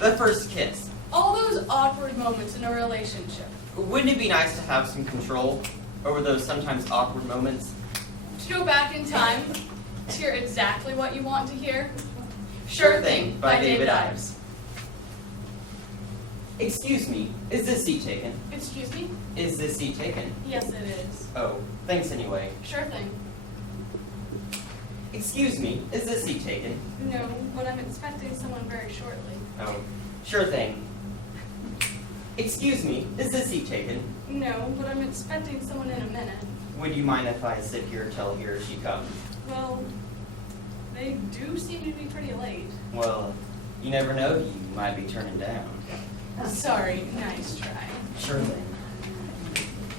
The first kiss. All those awkward moments in a relationship. Wouldn't it be nice to have some control over those sometimes awkward moments? To go back in time to hear exactly what you want to hear? Sure Thing by David Ives. Excuse me, is this seat taken? Excuse me? Is this seat taken? Yes, it is. Oh, thanks anyway. Sure thing. Excuse me, is this seat taken? No, but I'm expecting someone very shortly. Oh, sure thing. Excuse me, is this seat taken? No, but I'm expecting someone in a minute. Would you mind if I sit here till here she comes? Well, they do seem to be pretty late. Well, you never know who you might be turning down. Sorry, nice try. Sure thing.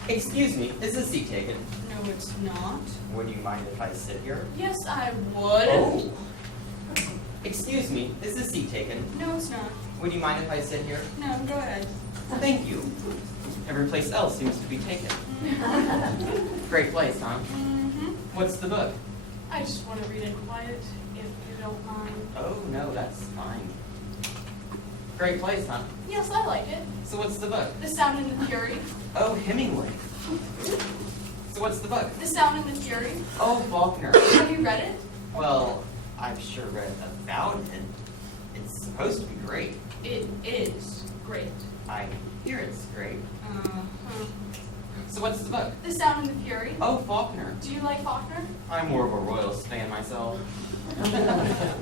Excuse me, is this seat taken? No, it's not. Would you mind if I sit here? Yes, I would. Oh. Excuse me, is this seat taken? No, it's not. Would you mind if I sit here? No, go ahead. Thank you. Every place else seems to be taken. Great place, huh? Mm-hmm. What's the book? I just want to read it quiet, if you don't mind. Oh, no, that's fine. Great place, huh? Yes, I like it. So what's the book? The Sound and the Fury. Oh, Hemingway. So what's the book? The Sound and the Fury. Oh, Faulkner. Have you read it? Well, I've sure read about it. It's supposed to be great. It is great. I hear it's great. Uh-huh. So what's the book? The Sound and the Fury. Oh, Faulkner. Do you like Faulkner? I'm more of a Royals fan myself.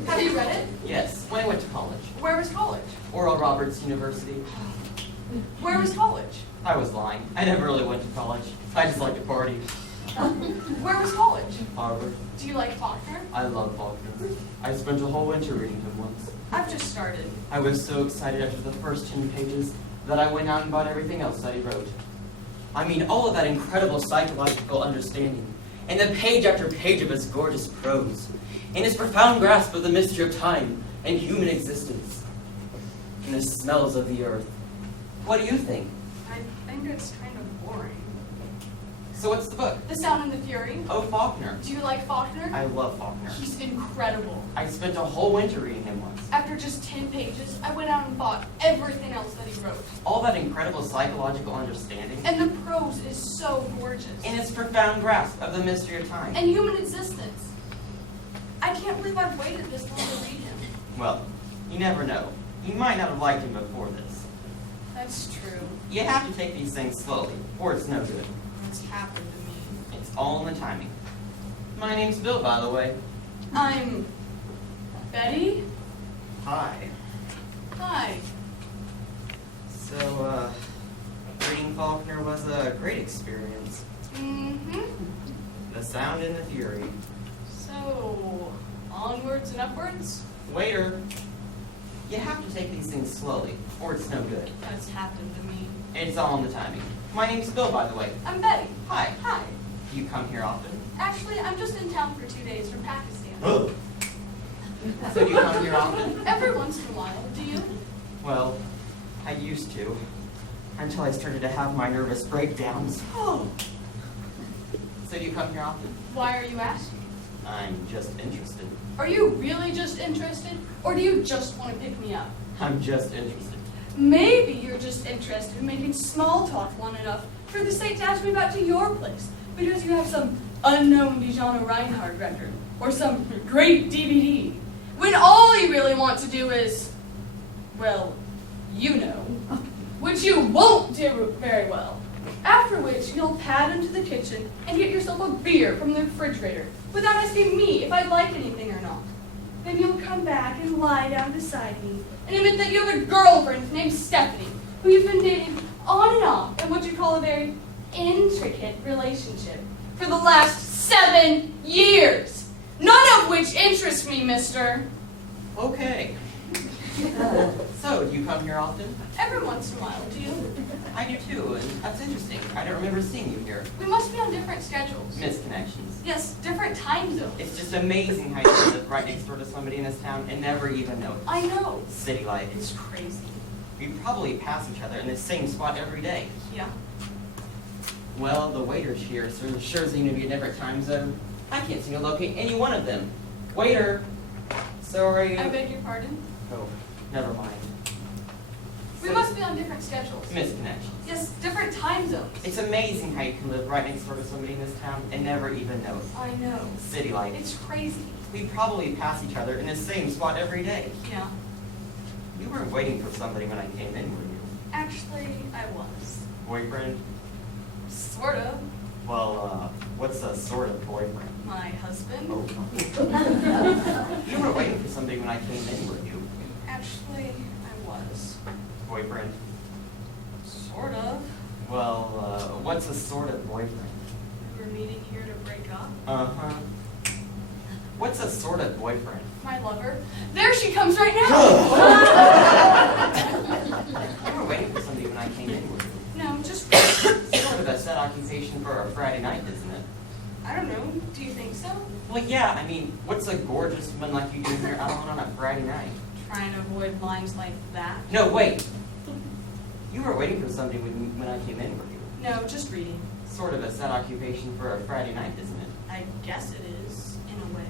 Have you read it? Yes, when I went to college. Where was college? Oral Roberts University. Where was college? I was lying. I never really went to college. I just like to party. Where was college? Harvard. Do you like Faulkner? I love Faulkner. I spent a whole winter reading him once. I've just started. I was so excited after the first 10 pages that I went out and bought everything else that he wrote. I mean, all of that incredible psychological understanding, and the page after page of his gorgeous prose, and his profound grasp of the mystery of time and human existence, and the smells of the earth. What do you think? I think it's kind of boring. So what's the book? The Sound and the Fury. Oh, Faulkner. Do you like Faulkner? I love Faulkner. He's incredible. I spent a whole winter reading him once. After just 10 pages, I went out and bought everything else that he wrote. All that incredible psychological understanding, And the prose is so gorgeous. and his profound grasp of the mystery of time. And human existence. I can't believe I've waited this long to read him. Well, you never know. You might not have liked him before this. That's true. You have to take these things slowly, or it's no good. What's happened to me? It's all in the timing. My name's Bill, by the way. I'm Betty. Hi. Hi. So, reading Faulkner was a great experience. Mm-hmm. The Sound and the Fury. So, onwards and upwards? Waiter, you have to take these things slowly, or it's no good. That's happened to me. It's all in the timing. My name's Bill, by the way. I'm Betty. Hi. Hi. Do you come here often? Actually, I'm just in town for 2 days from Pakistan. So do you come here often? Every once in a while. Do you? Well, I used to, until I started to have my nervous breakdowns. Oh. So do you come here often? Why are you asking? I'm just interested. Are you really just interested? Or do you just want to pick me up? I'm just interested. Maybe you're just interested in making small talk long enough for the sake to ask me back to your place because you have some unknown Dijana Reinhardt record or some great DVD. When all you really want to do is, well, you know, which you won't do very well. After which, you'll pad into the kitchen and get yourself a beer from the refrigerator without asking me if I'd like anything or not. Then you'll come back and lie down beside me and admit that you have a girlfriend named Stephanie, who you've been dating on and off in what you call a very intricate relationship for the last 7 years. None of which interests me, mister. Okay. So, do you come here often? Every once in a while, do you? I do too, and that's interesting. I don't remember seeing you here. We must be on different schedules. Misconnections. Yes, different time zones. It's just amazing how you live right next door to somebody in this town and never even know it. I know. City life. It's crazy. We probably pass each other in the same spot every day. Yeah. Well, the waiters here sure seem to be a different time zone. I can't seem to locate any one of them. Waiter! Sorry. I beg your pardon? Oh, Never mind. We must be on different schedules. Misconnections. Yes, different time zones. It's amazing how you can live right next door to somebody in this town and never even know it. I know. City life. It's crazy. We probably pass each other in the same spot every day. Yeah. You weren't waiting for somebody when I came in, were you? Actually, I was. Boyfriend? Sort of. Well, what's a sort of boyfriend? My husband. Oh. You were waiting for somebody when I came in, were you? Actually, I was. Boyfriend? Sort of. Well, what's a sort of boyfriend? We were meeting here to break up. Uh-huh. What's a sort of boyfriend? My lover. There she comes right now! You were waiting for somebody when I came in, were you? No, just. Sort of a set occupation for a Friday night, isn't it? I don't know. Do you think so? Well, yeah, I mean, what's a gorgeous woman like you doing here out alone on a Friday night? Trying to avoid lines like that? No, wait. You were waiting for somebody when I came in, were you? No, just reading. Sort of a set occupation for a Friday night, isn't it? I guess it is, in a way.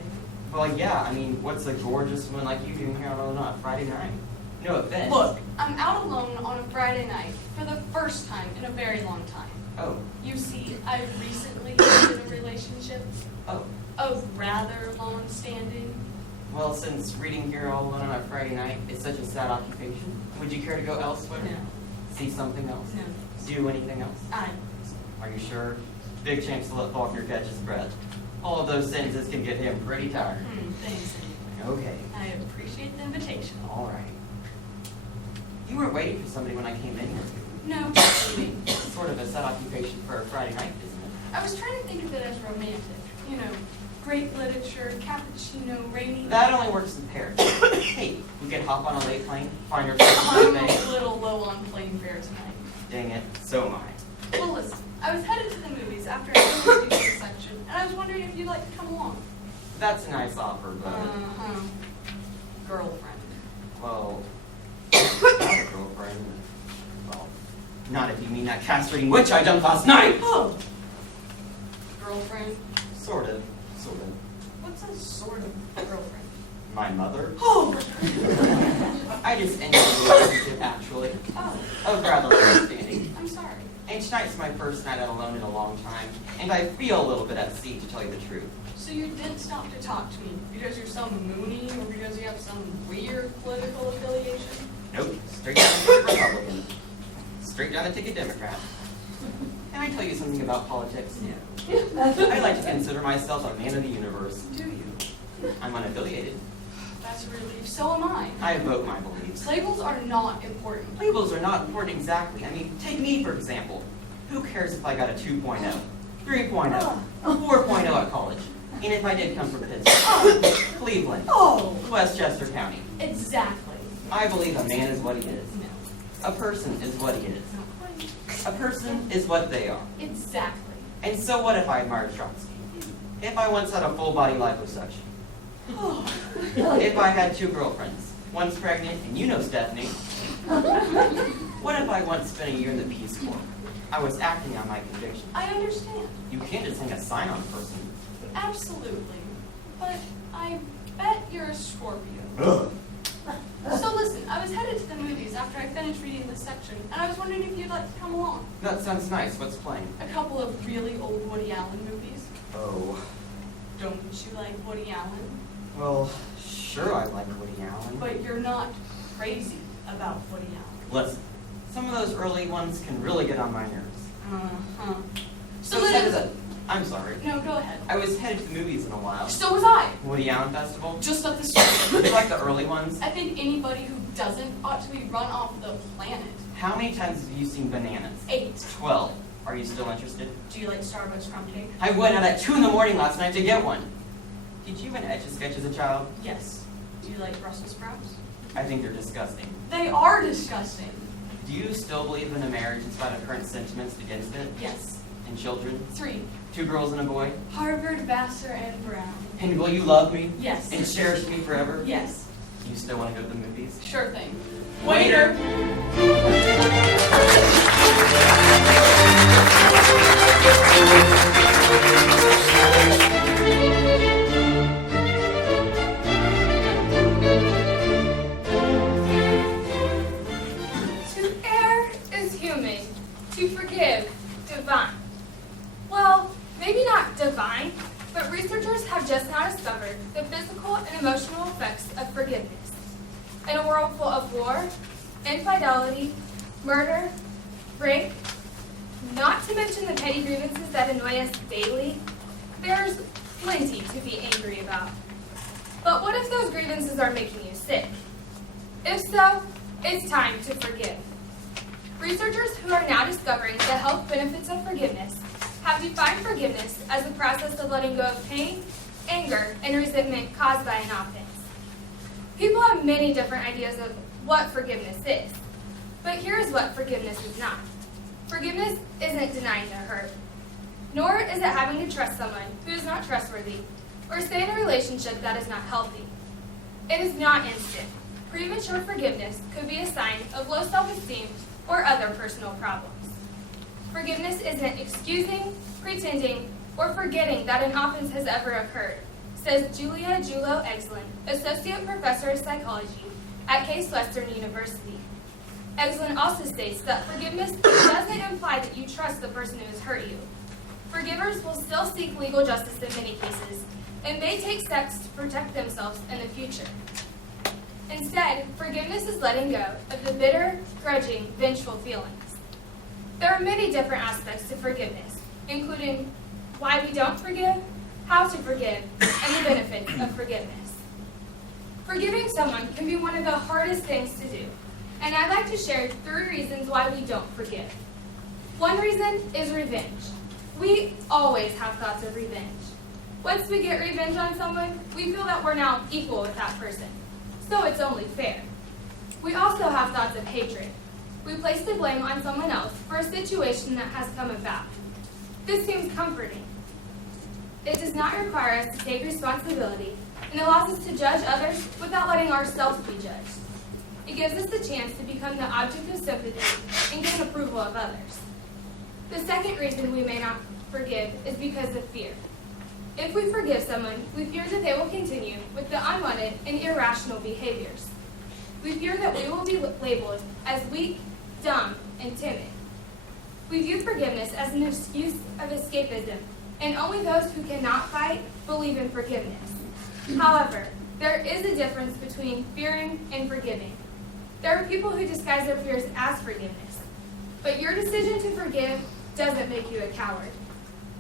Well, yeah, I mean, what's a gorgeous woman like you doing here out alone on a Friday night? No offense. Look, I'm out alone on a Friday night for the first time in a very long time. Oh, You see, I recently ended a relationship oh. of rather long-standing. Well, since reading here all alone on a Friday night is such a sad occupation, would you care to go elsewhere? No. See something else? No. Do anything else? Are you sure? Big chance to let Faulkner catch his breath. All of those sentences can get him pretty tired. Thanks. Okay, I appreciate the invitation. all right. You were waiting for somebody when I came in, were you? No, just reading. Sort of a set occupation for a Friday night, isn't it? I was trying to think of it as romantic. You know, great literature, cappuccino, rainy. That only works in pairs. Hey, we could hop on a late plane, find our first I'm birthday. a little low on plane fare tonight. Dang it, so am I. Well, listen, I was headed to the movies after I finished reading this section, and I was wondering if you'd like to come along. That's a nice offer, but, Uh-huh. Girlfriend. well, not a girlfriend. Well, not if you mean that castrating witch I dumped last night. Oh. Girlfriend? Sort of, sort of. What's a sort of girlfriend? My mother? Oh. I just ended the relationship, actually. Oh, Of rather long standing. I'm sorry. And tonight's my first night out alone in a long time, and I feel a little bit at sea, to tell you the truth. So you didn't stop to talk to me because you're some Mooney or because you have some weird political affiliation? Nope, straight down the ticket Republican. Straight down the ticket Democrat. Can I tell you something about politics? I like to consider myself a man of the universe. Do you? I'm unaffiliated. That's a relief. So am I. I vote my beliefs. Labels are not important. Labels are not important exactly. I mean, take me, for example. Who cares if I got a 2.0, 3.0, 4.0 at college? And if I did come from Pittsburgh, Cleveland, Oh, Westchester County. exactly. I believe a man is what he is. No, A person is what he is. not quite. A person is what they are. Exactly. And so what if I admired Trotsky? If I once had a full body liposuction? Oh. If I had 2 girlfriends, one's pregnant, and you know Stephanie? What if I once spent a year in the Peace Corps? I was acting on my conviction. I understand. You can't just hang a sign on a person. Absolutely. But I bet you're a Scorpio. Ugh. So listen, I was headed to the movies after I finished reading this section, and I was wondering if you'd like to come along. That sounds nice. What's playing? A couple of really old Woody Allen movies. Oh. Don't you like Woody Allen? Well, sure I like Woody Allen. But you're not crazy about Woody Allen. Listen, some of those early ones can really get on my nerves. Uh-huh. So So headed then, to, I'm sorry. no, go ahead. I was headed to the movies in a while. So was I. Woody Allen Festival? Just at the store. You like the early ones? I think anybody who doesn't ought to be run off the planet. How many times have you seen Bananas? 8. 12. Are you still interested? Do you like Starbucks crumb cake? I went out at 2 in the morning last night to get one. Did you even etch a sketch as a child? Yes. Do you like Brussels sprouts? I think they're disgusting. They are disgusting. Do you still believe in a marriage in spite of current sentiments against it? Yes. And children? 3. 2 girls and a boy? Harvard, Vassar, and Brown. And will you love me? Yes. And cherish me forever? Yes. You still want to go to the movies? Sure thing. Waiter! divine, but researchers have just now discovered the physical and emotional effects of forgiveness. In a world full of war, infidelity, murder, rape, not to mention the petty grievances that annoy us daily, there's plenty to be angry about. But what if those grievances are making you sick? If so, it's time to forgive. Researchers who are now discovering the health benefits of forgiveness have defined forgiveness as the process of letting go of pain, anger, and resentment caused by an offense. People have many different ideas of what forgiveness is, but here's what forgiveness is not. Forgiveness isn't denying the hurt, nor is it having to trust someone who is not trustworthy or stay in a relationship that is not healthy. It is not instant. Premature forgiveness could be a sign of low self-esteem or other personal problems. Forgiveness isn't excusing, pretending, or forgetting that an offense has ever occurred, says Julia Julo-Egslin, Associate Professor of Psychology at Case Western University. Egslin also states that forgiveness doesn't imply that you trust the person who has hurt you. Forgivers will still seek legal justice in many cases and may take steps to protect themselves in the future. Instead, forgiveness is letting go of the bitter, grudging, vengeful feelings. There are many different aspects to forgiveness, including why we don't forgive, how to forgive, and the benefits of forgiveness. Forgiving someone can be one of the hardest things to do, and I'd like to share 3 reasons why we don't forgive. One reason is revenge. We always have thoughts of revenge. Once we get revenge on someone, we feel that we're now equal with that person, so it's only fair. We also have thoughts of hatred. We place the blame on someone else for a situation that has come about. This seems comforting. It does not require us to take responsibility and allows us to judge others without letting ourselves be judged. It gives us the chance to become the object of sympathy and gain approval of others. The second reason we may not forgive is because of fear. If we forgive someone, we fear that they will continue with the unwanted and irrational behaviors. We fear that we will be labeled as weak, dumb, and timid. We view forgiveness as an excuse of escapism, and only those who cannot fight believe in forgiveness. However, there is a difference between fearing and forgiving. There are people who disguise their fears as forgiveness, but your decision to forgive doesn't make you a coward.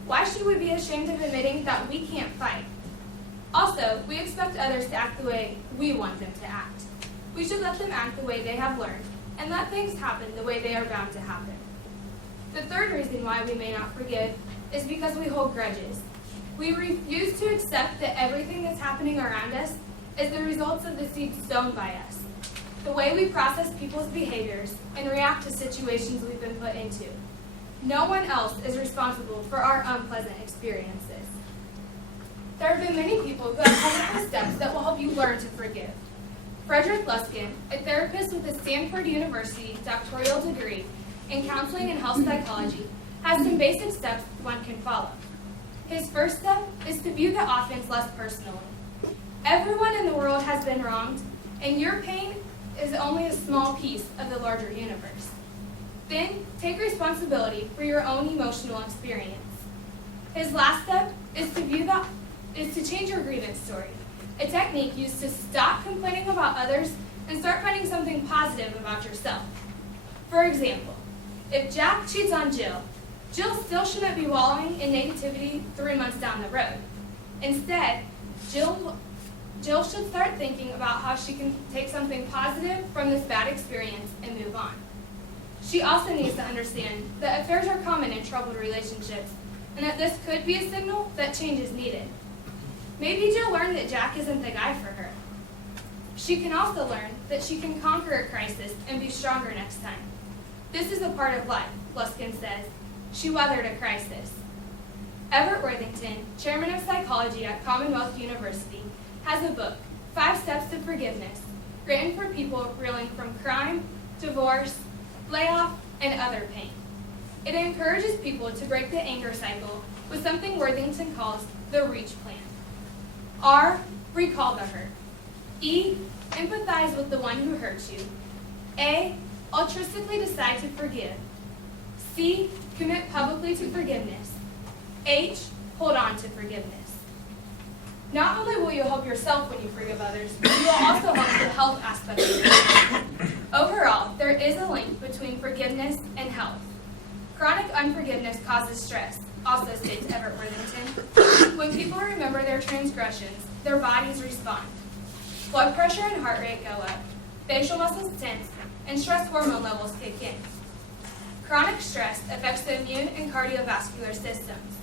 Why should we be ashamed of admitting that we can't fight? Also, we expect others to act the way we want them to act. We should let them act the way they have learned, and let things happen the way they are bound to happen. The third reason why we may not forgive is because we hold grudges. We refuse to accept that everything that's happening around us is the results of the seeds sown by us, the way we process people's behaviors and react to situations we've been put into. No one else is responsible for our unpleasant experiences. There have been many people who have come up with steps that will help you learn to forgive. Frederick Luskin, a therapist with the Stanford University doctoral degree in counseling and health psychology, has some basic steps one can follow. His first step is to view the offense less personally. Everyone in the world has been wronged, and your pain is only a small piece of the larger universe. Then, take responsibility for your own emotional experience. His last step is to change your grievance story, a technique used to stop complaining about others and start finding something positive about yourself. For example, if Jack cheats on Jill, Jill still shouldn't be wallowing in negativity 3 months down the road. Instead, Jill should start thinking about how she can take something positive from this bad experience and move on. She also needs to understand that affairs are common in troubled relationships, and that this could be a signal that change is needed. Maybe Jill learned that Jack isn't the guy for her. She can also learn that she can conquer a crisis and be stronger next time. This is a part of life, Luskin says. She weathered a crisis. Everett Worthington, chairman of psychology at Commonwealth University, has a book, 5 Steps to Forgiveness, written for people reeling from crime, divorce, layoff, and other pain. It encourages people to break the anger cycle with something Worthington calls the REACH plan. R, recall the hurt. E, empathize with the one who hurt you. A, altruistically decide to forgive. C, commit publicly to forgiveness. H, hold on to forgiveness. Not only will you help yourself when you forgive others, but you will also help the health aspect of it. Overall, there is a link between forgiveness and health. Chronic unforgiveness causes stress, also states Everett Worthington. When people remember their transgressions, their bodies respond. Blood pressure and heart rate go up, facial muscles tense, and stress hormone levels kick in. Chronic stress affects the immune and cardiovascular systems.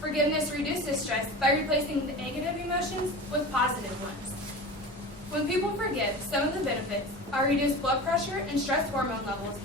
Forgiveness reduces stress by replacing the negative emotions with positive ones. When people forgive, some of the benefits are reduced blood pressure and stress hormone levels